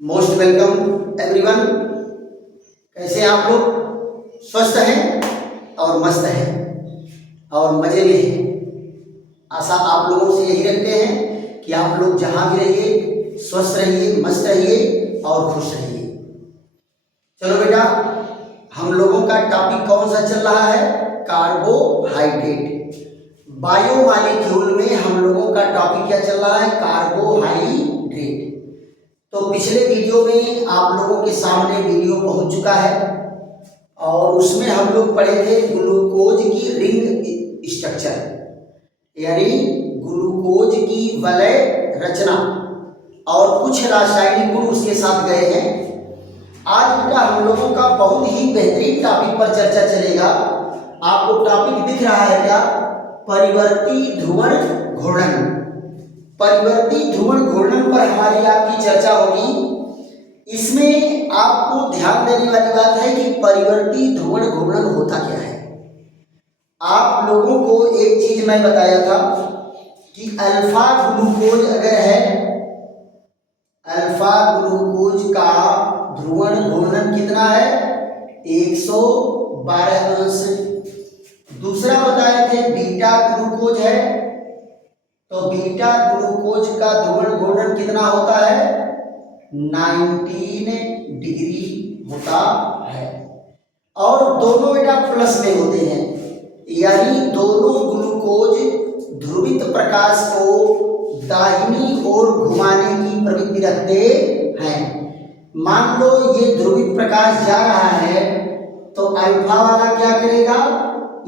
Most welcome everyone. कैसे हैं आप लोग? स्वस्थ हैं और मस्त हैं और मजे में हैं। आशा आप लोगों से यही रखते हैं कि आप लोग जहां भी रहिए स्वस्थ रहिए, मस्त रहिए और खुश रहिए। चलो बेटा, हम लोगों का टॉपिक कौन सा चल रहा है? कार्बोहाइड्रेट। बायोमॉलिक्यूल में हम लोगों का टॉपिक क्या चल रहा है? कार्बोहाइड्रेट। तो पिछले वीडियो में आप लोगों के सामने वीडियो पहुंच चुका है और उसमें हम लोग पढ़े थे ग्लूकोज की रिंग स्ट्रक्चर, यानी ग्लूकोज की वलय रचना और कुछ रासायनिक गुण उसके साथ गए हैं। आज बेटा हम लोगों का बहुत ही बेहतरीन टॉपिक पर चर्चा चलेगा। आपको टॉपिक दिख रहा है क्या? परिवर्ती ध्रुवण घूर्णन। परिवर्ती ध्रुवण घूर्णन पर हमारी आपकी चर्चा होगी। इसमें आपको ध्यान देने वाली बात है कि परिवर्ती ध्रुवण घूर्णन होता क्या है। आप लोगों को एक चीज मैं बताया था कि अल्फा ग्लूकोज अगर है, अल्फा ग्लूकोज का ध्रुवण घूर्णन कितना है? 112 अंश। दूसरा बताए थे बीटा ग्लूकोज है, तो बीटा ग्लूकोज का ध्रुवण घूर्णन कितना होता है? 19 डिग्री होता है। और दोनों बेटा प्लस में होते हैं, यानी दोनों ग्लूकोज ध्रुवित प्रकाश को दाहिनी ओर घुमाने की प्रवृत्ति रखते हैं। मान लो ये ध्रुवित प्रकाश जा रहा है तो अल्फा वाला क्या करेगा?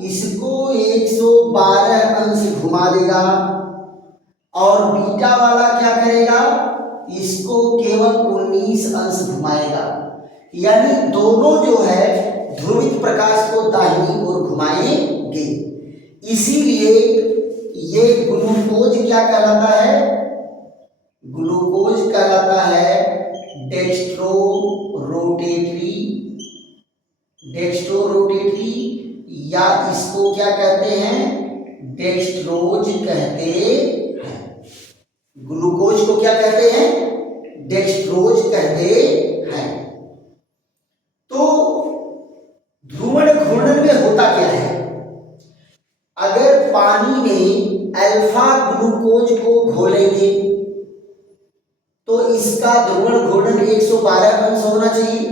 इसको 112 अंश घुमा देगा और बीटा वाला क्या करेगा? इसको केवल 19 अंश घुमाएगा। यानी दोनों जो है ध्रुवित प्रकाश को दाहिनी ओर घुमाएंगे। इसीलिए ये ग्लूकोज क्या कहलाता है? ग्लूकोज कहलाता है डेक्स्ट्रो रोटेटरी, या इसको क्या कहते हैं? डेक्स्ट्रोज कहते हैं। ग्लूकोज को क्या कहते हैं? डेक्स्ट्रोज कहते हैं। तो ध्रुवण घूर्णन में होता क्या है? अगर पानी में अल्फा ग्लूकोज को घोलेंगे तो इसका ध्रुवण घूर्णन 112 अंश होना चाहिए,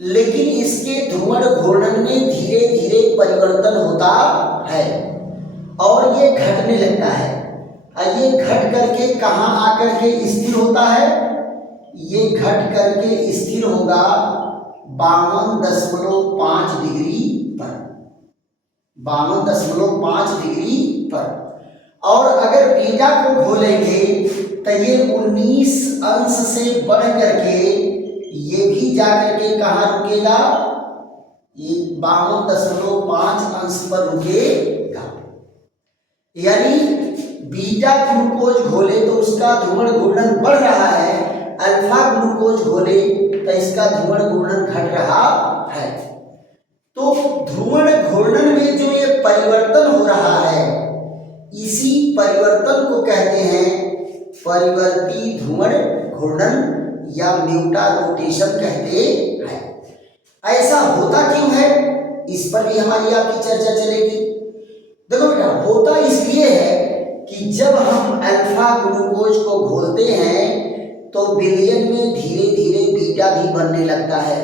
लेकिन इसके ध्रुवण घूर्णन में धीरे धीरे परिवर्तन होता है और ये घटने लगता है। ये घट करके कहाँ आकर के स्थिर होता है? ये घट करके स्थिर होगा 52.5 डिग्री पर, 52.5 डिग्री पर। और अगर बीटा को घोलेंगे तो ये 19 अंश से बढ़ करके ये भी जाकर के कहाँ रुकेगा? ये 52.5 अंश पर रुकेगा। यानी बीटा ग्लूकोज घोले तो उसका ध्रुवण घूर्णन बढ़ रहा है, अल्फा ग्लूकोज घोले तो इसका ध्रुवण घूर्णन घट रहा है। तो ध्रुवण घूर्णन में जो ये परिवर्तन हो रहा है, इसी परिवर्तन को कहते हैं परिवर्ती ध्रुवण घूर्णन या म्यूटा रोटेशन कहते हैं। ऐसा होता क्यों है, इस पर भी हमारी आपकी चर्चा चलेगी। देखो बेटा, होता इसलिए है कि जब हम अल्फा ग्लूकोज को घोलते हैं तो विलयन में धीरे धीरे बीटा भी बनने लगता है।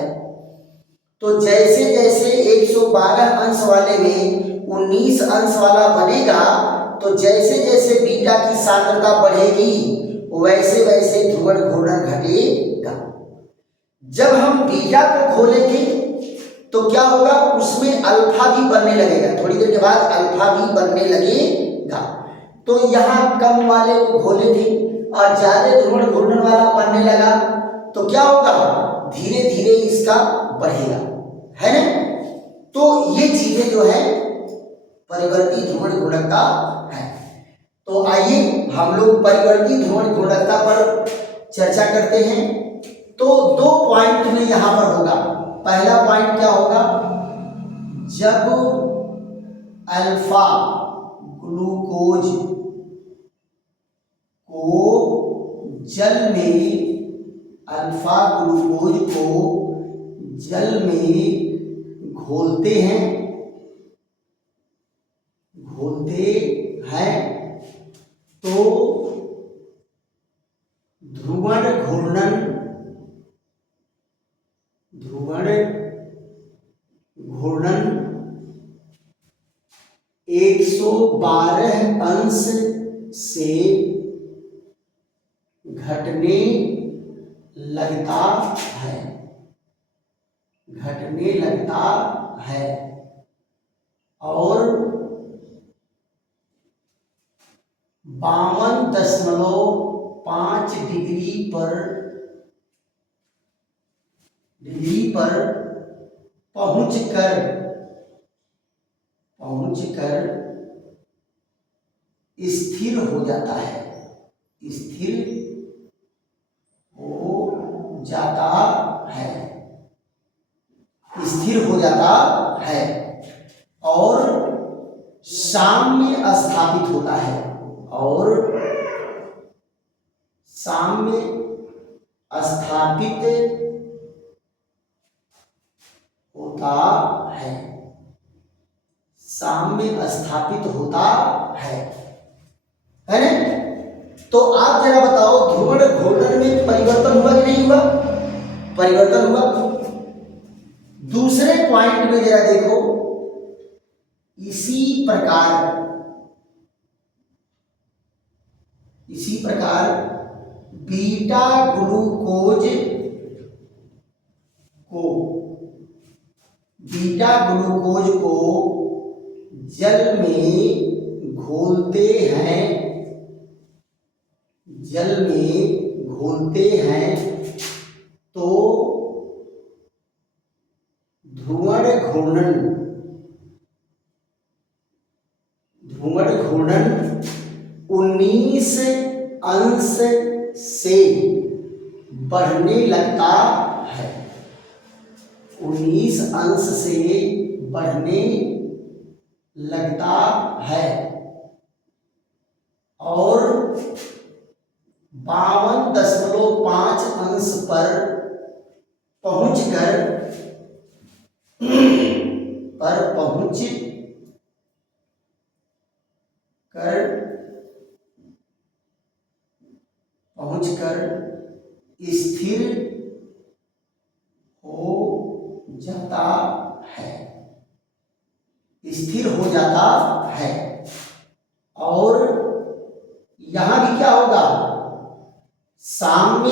तो जैसे जैसे 112 अंश वाले में 19 अंश वाला बनेगा, तो जैसे जैसे बीटा की सांद्रता बढ़ेगी वैसे वैसे ध्रुवण घूर्णन घटेगा। जब हम बीटा को घोलेंगे तो क्या होगा? उसमें अल्फा भी बनने लगेगा, थोड़ी देर के बाद अल्फा भी बनने लगेगा। तो यहाँ कम वाले को घोले थे और ज्यादा ध्रुवण घूर्णन वाला बनने लगा, तो क्या होगा? धीरे धीरे इसका बढ़ेगा, है ना? तो ये चीजें जो है परिवर्ती ध्रुवण घूर्णकता है। तो आइए हम लोग परिवर्ती ध्रुवण घूर्णकता पर चर्चा करते हैं। तो 2 पॉइंट में यहां पर होगा। पहला पॉइंट क्या होगा? जब अल्फा ग्लूकोज को जल में अल्फा ग्लूकोज को जल में घोलते हैं तो ध्रुवण घूर्णन 112 अंश से घटने लगता है और 52.5 डिग्री पर पहुंचकर स्थिर हो जाता है और साम्य स्थापित होता है साम्य स्थापित होता है है ना। तो आप जरा बताओ ध्रुवण घूर्णन में परिवर्तन हुआ कि नहीं हुआ? परिवर्तन हुआ। दूसरे पॉइंट में जरा देखो, इसी प्रकार बीटा ग्लूकोज को जल में घोलते हैं तो ध्रुवण घूर्णन 19 अंश से बढ़ने लगता है 19 अंश से बढ़ने लगता है और 52.5 अंश पर पहुंचकर स्थिर हो जाता है और यहां भी क्या होगा? साम्य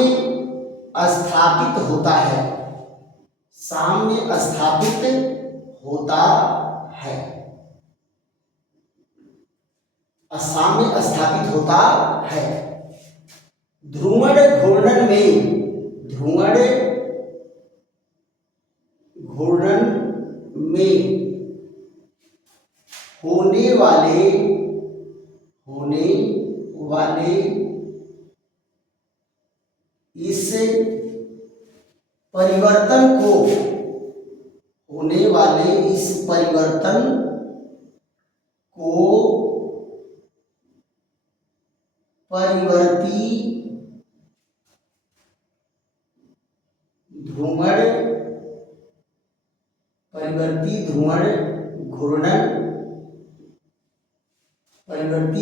स्थापित होता है ध्रुवण घूर्णन में होने वाले इस परिवर्तन को परिवर्ती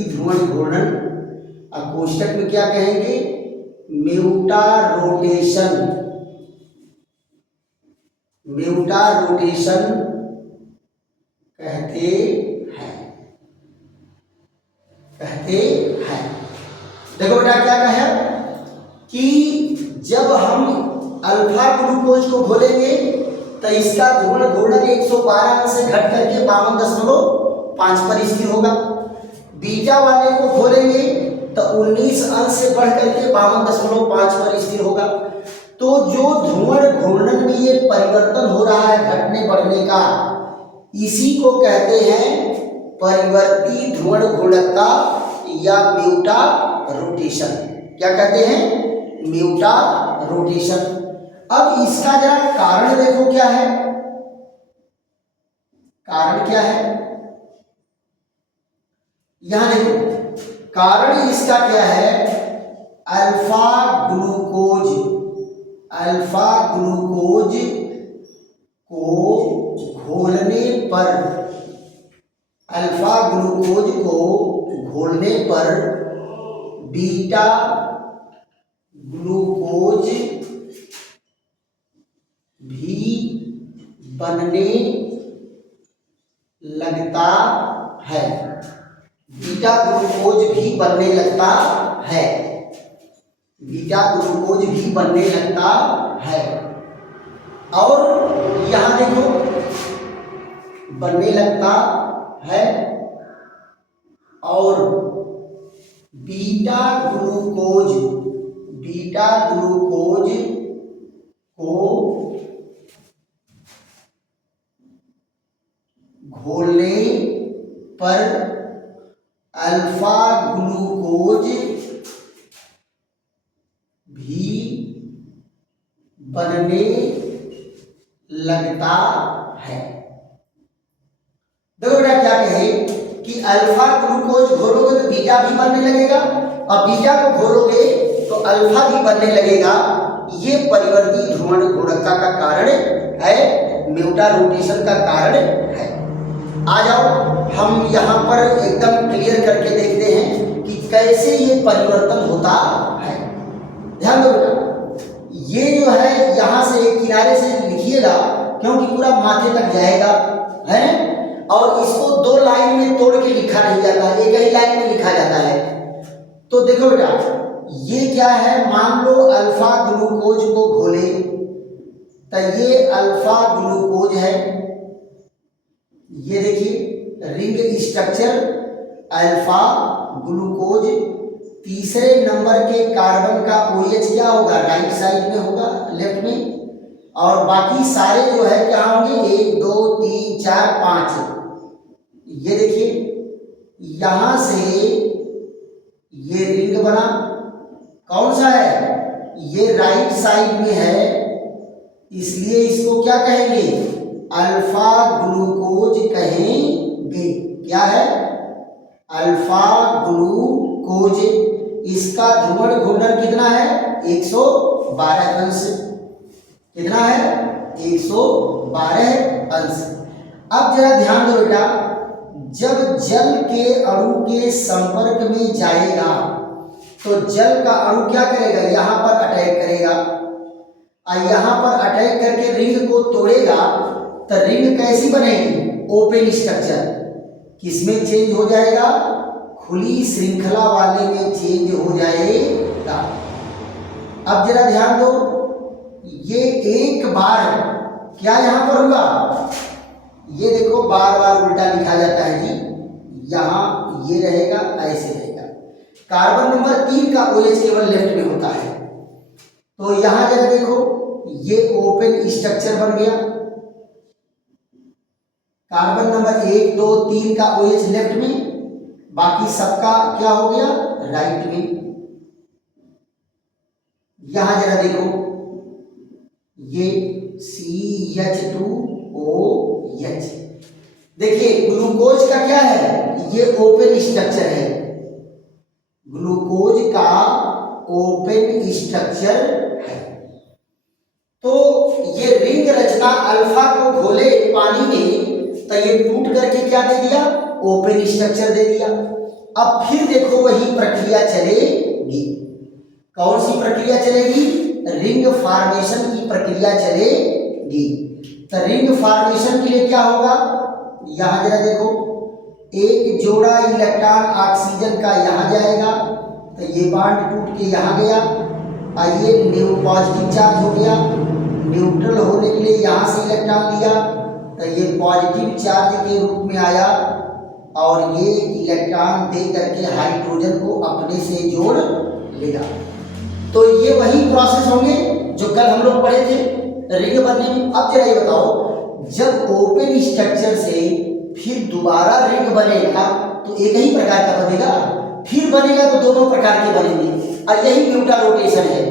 ध्रुवण घूर्णन अब कोष्टक में क्या कहेंगे? म्यूटा रोटेशन कहते हैं। देखो बेटा क्या कहे कि जब हम अल्फा ग्लूकोज को घोलेंगे तो इसका ध्रुवण घूर्णन 112 अंश से घट करके 52.5 पर स्थिर होगा। बीटा वाले को घोलेंगे तो 19 अंश से बढ़ करके 52.5 पर स्थिर होगा। तो जो ध्रुवण घूर्णन में ये परिवर्तन हो रहा है घटने बढ़ने का, इसी को कहते हैं परिवर्ती ध्रुवण घूर्णकता या म्यूटा रोटेशन। क्या कहते हैं? म्यूटा रोटेशन। अब इसका जरा कारण देखो क्या है? यहां देखो कारण इसका क्या है? अल्फा ग्लूकोज अल्फा ग्लूकोज को घोलने पर, अल्फा ग्लूकोज को घोलने पर बीटा ग्लूकोज भी बनने लगता है, बीटा ग्लूकोज भी बनने लगता है, बीटा ग्लूकोज भी बनने लगता है। और यहां देखो बनने लगता है और बीटा ग्लूकोज, बीटा ग्लूकोज को घोलने पर अल्फा ग्लूकोज भी बनने लगता है। देखो बेटा क्या कहे कि अल्फा ग्लूकोज घोलोगे तो बीटा भी बनने लगेगा और बीटा को घोलोगे तो अल्फा भी बनने लगेगा। ये परिवर्ती ध्रुवण गुणकता का कारण है, म्यूटा रोटेशन का कारण है। आ जाओ हम यहाँ पर एकदम क्लियर करके देखते हैं कि कैसे ये परिवर्तन होता है। ध्यान दो बेटा, ये जो है यहाँ से एक किनारे से लिखिएगा क्योंकि पूरा माथे तक जाएगा, है, और इसको दो लाइन में तोड़ के लिखा नहीं जाता, एक ही लाइन में लिखा जाता है। तो देखो बेटा ये क्या है, मान लो अल्फा ग्लूकोज को घोले तो ये अल्फा ग्लूकोज है, ये देखिए रिंग स्ट्रक्चर अल्फा ग्लूकोज। तीसरे नंबर के कार्बन का OH क्या होगा, राइट साइड में होगा, लेफ्ट में, और बाकी सारे जो है क्या होंगे 1 2 3 4 5। ये देखिए यहां से ये रिंग बना, कौन सा है, ये राइट साइड में है, इसलिए इसको क्या कहेंगे, अल्फा ग्लूकोज कहेंगे। क्या है, अल्फा ग्लूकोज। इसका ध्रुवण घूर्णन कितना है, 112 अंश। कितना है, 112 अंश। अब जरा ध्यान दो बेटा, जब जल के अणु के संपर्क में जाएगा तो जल का अणु क्या करेगा, यहां पर अटैक करेगा, और यहां पर अटैक करके रिंग को तोड़ेगा तो रिंग कैसी बनेगी, ओपन स्ट्रक्चर। किसमें चेंज हो जाएगा, खुली श्रृंखला वाले में चेंज हो जाएगा। अब जरा ध्यान दो, ये एक बार क्या यहां पर हुआ, ये देखो बार बार उल्टा लिखा जाता है जी, यहां ये रहेगा, ऐसे रहेगा। कार्बन नंबर 3 का OH केवल लेफ्ट में होता है, तो यहां जरा देखो ये ओपन स्ट्रक्चर बन गया। कार्बन नंबर 1 2 3 का OH लेफ्ट में, बाकी सबका क्या हो गया, राइट में। यहां जरा देखो ये CH2OH, देखिए ग्लूकोज का क्या है, ये ओपन स्ट्रक्चर है, ग्लूकोज का ओपन स्ट्रक्चर है। तो ये रिंग रचना अल्फा को घोले पानी में तो ये टूट करके क्या दे दिया, ओपन स्ट्रक्चर दे दिया। अब फिर देखो वही प्रक्रिया चलेगी, कौन सी प्रक्रिया चलेगी, रिंग फॉर्मेशन की प्रक्रिया चलेगी। तो रिंग फॉर्मेशन के लिए क्या होगा, यहां जरा देखो एक जोड़ा इलेक्ट्रॉन ऑक्सीजन का यहां जाएगा तो ये बॉन्ड टूट के यहां गया, और ये पॉजिटिव चार्ज हो गया, न्यूट्रल होने के लिए यहां से इलेक्ट्रॉन लिया तो ये पॉजिटिव चार्ज के रूप में आया, और ये इलेक्ट्रॉन दे करके हाइड्रोजन को अपने से जोड़ लेगा। तो ये वही प्रोसेस होंगे जो कल हम लोग पढ़े थे रिंग बनने में। अब जरा ये बताओ, जब ओपन स्ट्रक्चर से फिर दोबारा रिंग बनेगा तो एक ही प्रकार का बनेगा, फिर बनेगा तो दोनों प्रकार के बनेंगे, और यही म्यूटा रोटेशन है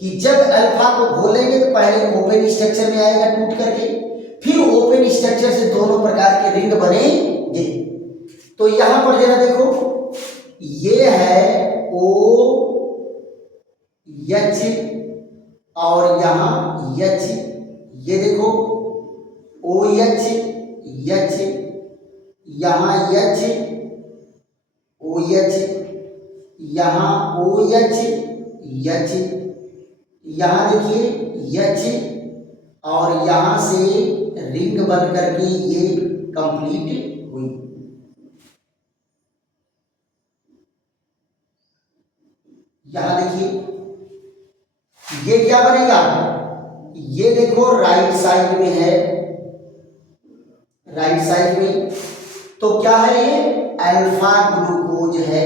कि जब अल्फा को घोलेंगे तो पहले ओपन स्ट्रक्चर में आएगा टूट करके, फिर ओपन स्ट्रक्चर से दोनों प्रकार के रिंग बनेंगे। तो यहां पर जरा देखो ये है OH और यहाँ H, ये देखो OH, H, यहाँ H, OH, यहाँ OH, H, यहाँ देखिए H, और यहाँ से रिंग बन करके ये कंप्लीट हुई। यहाँ देखिए ये क्या बनेगा, ये देखो राइट साइड में है, राइट साइड में तो क्या है, ये अल्फा ग्लूकोज है।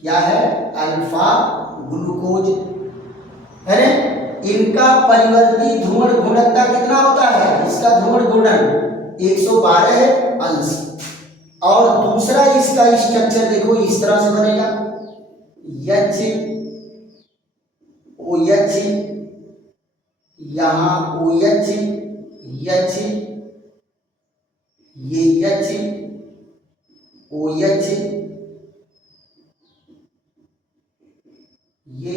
क्या है, अल्फा ग्लूकोज है ना। इनका परिवर्ती ध्रुवण घूर्णकता कितना होता है, इसका ध्रुवण घूर्णन 112 अंश। और दूसरा इसका स्ट्रक्चर देखो इस तरह से बनेगा, H, OH, यहाँ OH, H, ये H, OH, ये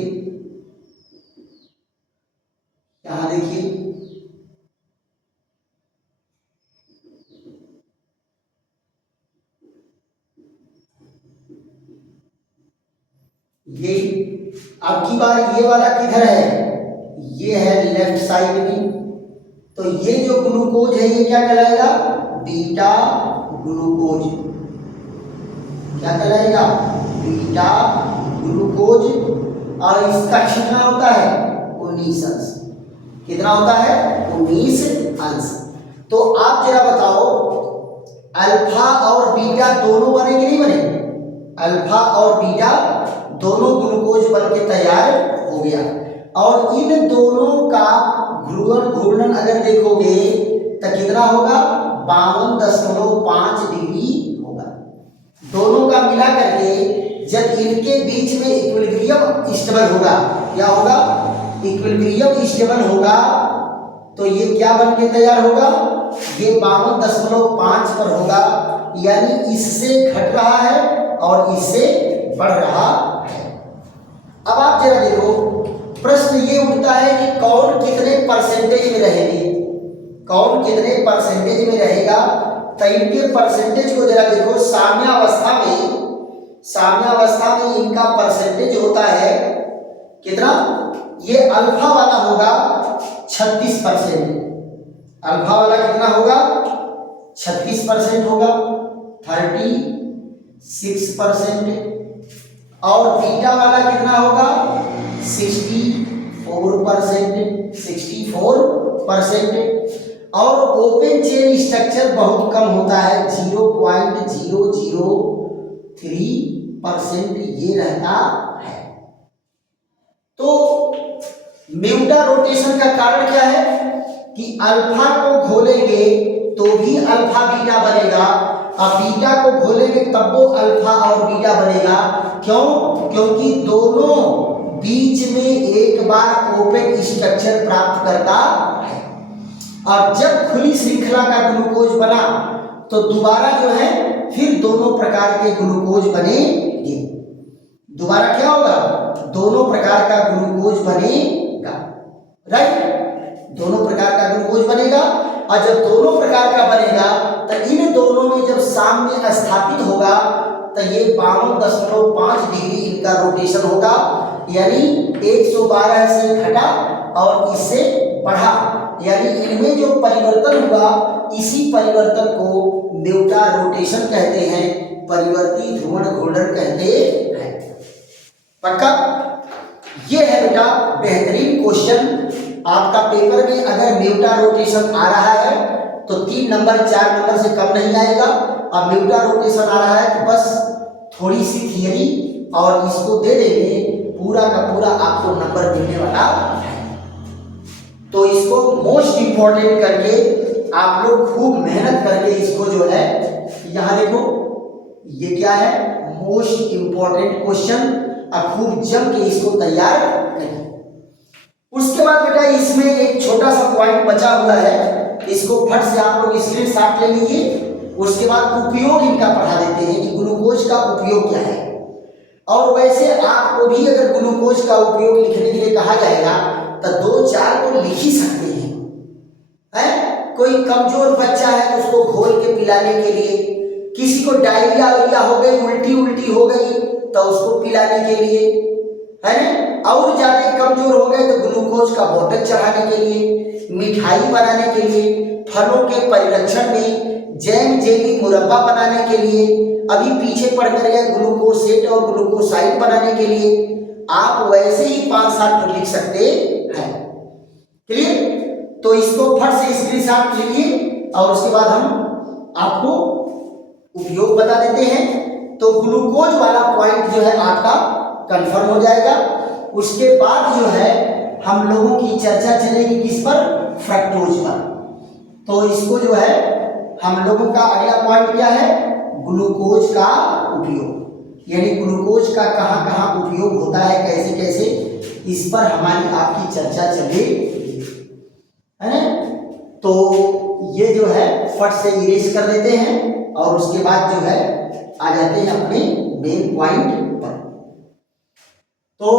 यहाँ देखिए ये। अब की बार ये वाला किधर है, ये है लेफ्ट साइड में। तो ये जो ग्लूकोज है ये क्या कहलाएगा, बीटा ग्लूकोज। क्या कहलाएगा, बीटा ग्लूकोज। और इसका कितना होता है, 19 अंश। कितना होता है, 19 अंश। तो आप जरा बताओ, अल्फा और बीटा दोनों बने कि नहीं बने, अल्फा और बीटा दोनों ग्लूकोज बन के तैयार हो गया। और इन दोनों का ध्रुवण घूर्णन अगर देखोगे तो कितना होगा, 52.5 डिग्री होगा। दोनों का मिला करके जब इनके बीच में इक्विलिब्रियम स्टेबल होगा, क्या होगा, इक्विलिब्रियम स्टेबल होगा, तो ये क्या बन के तैयार होगा, ये 52.5 पर होगा। यानी इससे घट रहा है और इससे बढ़ रहा है। अब आप जरा देखो, प्रश्न ये उठता है कि कौन कितने परसेंटेज में रहेगी, कौन कितने परसेंटेज में रहेगा। तो इनके परसेंटेज को जरा देखो, साम्यावस्था में इनका परसेंटेज होता है कितना, ये अल्फा वाला होगा 36%, अल्फा वाला कितना होगा, 36% होगा, 36%। और बीटा वाला कितना होगा, 64%। और ओपन चेन स्ट्रक्चर बहुत कम होता है, 0.003% ये रहता है। तो म्यूटा रोटेशन का कारण क्या है कि अल्फा को घोलेंगे तो भी अल्फा बीटा बनेगा, अब बीटा को घोलेंगे तब वो अल्फा और बीटा बनेगा। क्यों, क्योंकि दोनों बीच में एक बार ओपन स्ट्रक्चर प्राप्त करता है। और जब खुली श्रृंखला का ग्लूकोज बना तो दोबारा जो है फिर दोनों प्रकार के ग्लूकोज बनेंगे। दोबारा क्या होगा, दोनों प्रकार का ग्लूकोज बनेगा, राइट, दोनों प्रकार का ग्लूकोज बनेगा। और जब दोनों प्रकार का बनेगा तो इन दोनों में जब साम्य स्थापित होगा तो ये 52.5 डिग्री इनका रोटेशन होगा। यानी 112 से घटा और इससे बढ़ा, यानी इनमें जो परिवर्तन हुआ इसी परिवर्तन को म्यूटा रोटेशन कहते हैं, परिवर्ती ध्रुवण घूर्णन कहते हैं। पक्का, ये है बेटा बेहतरीन क्वेश्चन। आपका पेपर में अगर म्यूटा रोटेशन आ रहा है तो 3 नंबर 4 नंबर से कम नहीं आएगा। अब म्यूटा रोटेशन आ रहा है तो बस थोड़ी सी थियरी और इसको दे देंगे, पूरा का पूरा आपको नंबर मिलने वाला है। तो इसको मोस्ट इंपॉर्टेंट करके आप लोग खूब मेहनत करके इसको जो है, यहाँ देखो ये क्या है, मोस्ट इंपॉर्टेंट क्वेश्चन, अब खूब जम के इसको तैयार करें। उसके बाद बेटा इसमें एक छोटा सा पॉइंट बचा हुआ है, इसको फट से आप लोग स्क्रीनशॉट ले लीजिए। उसके बाद उपयोग इनका पढ़ा देते हैं कि ग्लूकोज का उपयोग क्या है। और वैसे आपको भी अगर ग्लूकोज का उपयोग लिखने के लिए कहा जाएगा तो 2-4 तो लिख ही सकते हैं, है? कोई कमजोर बच्चा है तो उसको घोल के पिलाने के लिए, किसी को डायरिया हो गई, उल्टी हो गई तो उसको पिलाने के लिए, है ना? और ज्यादा कमजोर हो गए तो ग्लूकोज का बोतल चढ़ाने के लिए, मिठाई बनाने के लिए, फलों के परिरक्षण में, जैम जेली मुरब्बा बनाने के लिए, अभी पीछे पड़ कर गया ग्लूकोसेट और ग्लूकोसाइड बनाने के लिए। आप वैसे ही 5-7 तो लिख सकते हैं। क्लियर? तो इसको फट से स्क्रीनशॉट लीजिए और उसके बाद हम आपको उपयोग बता देते हैं। तो ग्लूकोज वाला पॉइंट जो है आपका कंफर्म हो जाएगा। उसके बाद जो है हम लोगों की चर्चा चलेगी किस पर? फ्रक्टोज पर। तो इसको जो है हम लोगों का अगला पॉइंट क्या है? ग्लूकोज का उपयोग, यानी ग्लूकोज का कहाँ कहाँ उपयोग होता है, कैसे कैसे, इस पर हमारी आपकी चर्चा चलेगी, है ना? तो ये जो है फट से इरेज कर देते हैं और उसके बाद जो है आ जाते हैं अपने मेन पॉइंट पर। तो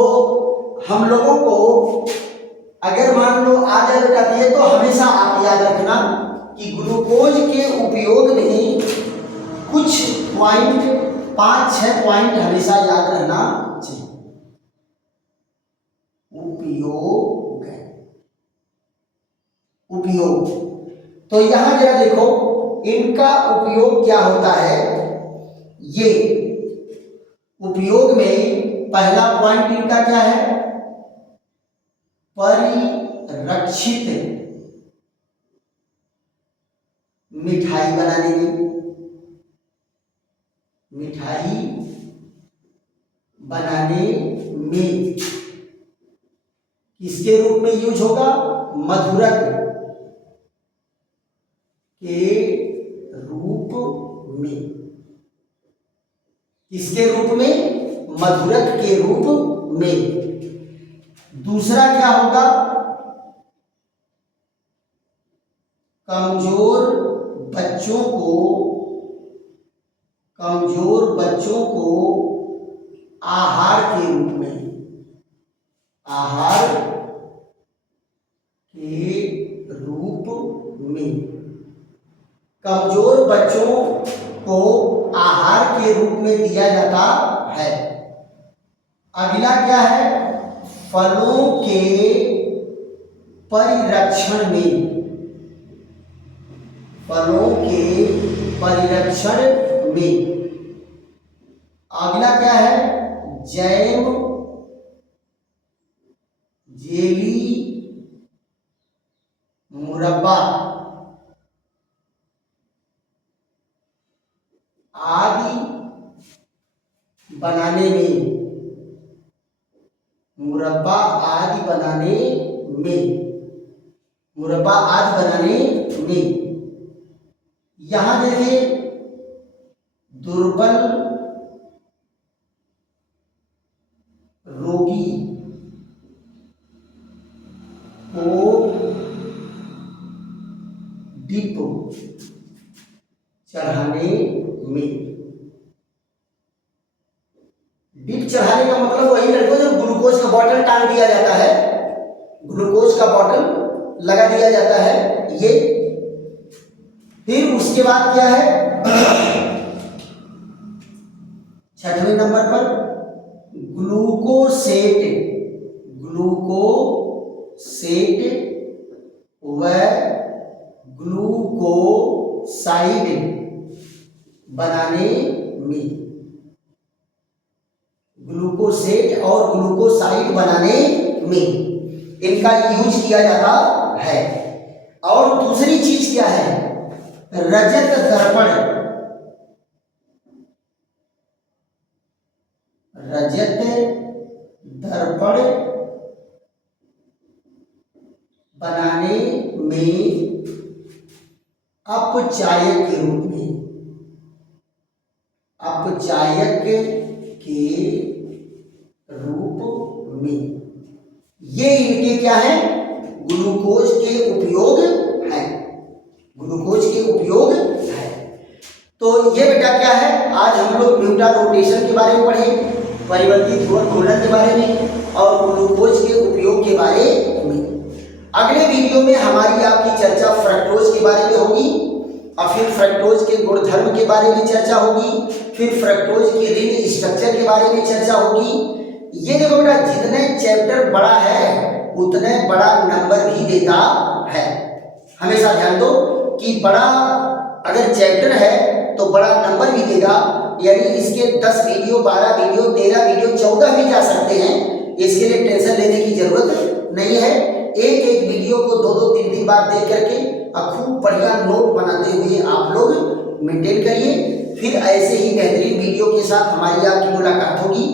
हम लोगों को अगर मान लो आ जाए बेटा, ये तो हमेशा आप याद रखना कि ग्लूकोज के उपयोग में कुछ पॉइंट, 5-6 पॉइंट हमेशा याद रहना चाहिए। उपयोग तो यहां जरा देखो इनका उपयोग क्या होता है। ये उपयोग में पहला पॉइंट इनका क्या है? परिरक्षित मिठाई बनाने में, मिठाई बनाने में किसके रूप में यूज होगा? मधुरक के रूप में। किसके रूप में? मधुरक के रूप में। दूसरा क्या होगा? कमजोर बच्चों को आहार के रूप में, आहार के रूप में। कमजोर बच्चों को आहार के रूप में दिया जाता है। अगला क्या है? फलों के परिरक्षण में, फलों के परिरक्षण में। अगला क्या है? जैम जेली मुरब्बा आदि बनाने में, मुरब्बा आदि बनाने में, मुरब्बा आदि बनाने में। यहां देखिए दुर्बल रोगी को डिप चढ़ाने में। डिप चढ़ाने का मतलब वही लड़कों जो ग्लूकोज का बॉटल टांग दिया जाता है, ग्लूकोज का बॉटल लगा दिया जाता है ये। फिर उसके बाद क्या है? 6वें नंबर पर ग्लूकोसेट, ग्लूकोसेट व ग्लूकोसाइड बनाने में, ग्लूकोसेट और ग्लूकोसाइड बनाने में इनका यूज किया जाता है। और दूसरी चीज क्या है? रजत दर्पण, रजत दर्पण बनाने में अपचायक के रूप में, अपचायक के रूप में। ये इनके क्या है? ग्लूकोज के उपयोग है, ग्लूकोज के उपयोग है। तो ये बेटा क्या है? आज हम लोग न्यूट्रल रोटेशन के बारे में पढ़े, परिवर्तित ध्रुवण घूर्णन के बारे में और ग्लूकोज के उपयोग के बारे में। अगले वीडियो में हमारी आपकी चर्चा फ्रक्टोज के बारे में होगी और फिर फ्रक्टोज के गुणधर्म के बारे में चर्चा होगी, फिर फ्रक्टोज की रिंग स्ट्रक्चर के बारे में चर्चा होगी। ये देखो बेटा, जितने चैप्टर बड़ा है उतने बड़ा नंबर भी देता है। हमेशा ध्यान दो कि बड़ा अगर चैप्टर है तो बड़ा नंबर भी देगा, यानी इसके 10 वीडियो, 12 वीडियो, 13 वीडियो, 14 भी जा सकते हैं। इसके लिए टेंशन लेने की जरूरत नहीं है। एक एक वीडियो को 2-2, 3-3 बार देख करके खूब बढ़िया नोट बनाते हुए आप लोग मेंटेन करिए। फिर ऐसे ही बेहतरीन वीडियो के साथ हमारी आपकी मुलाकात होगी।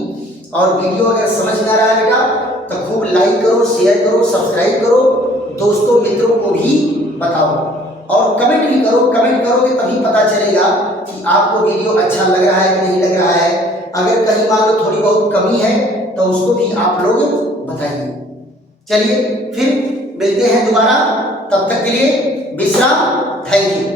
और वीडियो अगर समझ में आ रहा है बेटा तो खूब लाइक करो, शेयर करो, सब्सक्राइब करो, दोस्तों मित्रों को भी बताओ और कमेंट भी करो। कमेंट करोगे तभी पता चलेगा कि आपको वीडियो अच्छा लग रहा है कि नहीं लग रहा है। अगर कहीं मान लो थोड़ी बहुत कमी है तो उसको भी आप लोग बताइए। चलिए फिर मिलते हैं दोबारा, तब तक के लिए विश्राम। Thank you.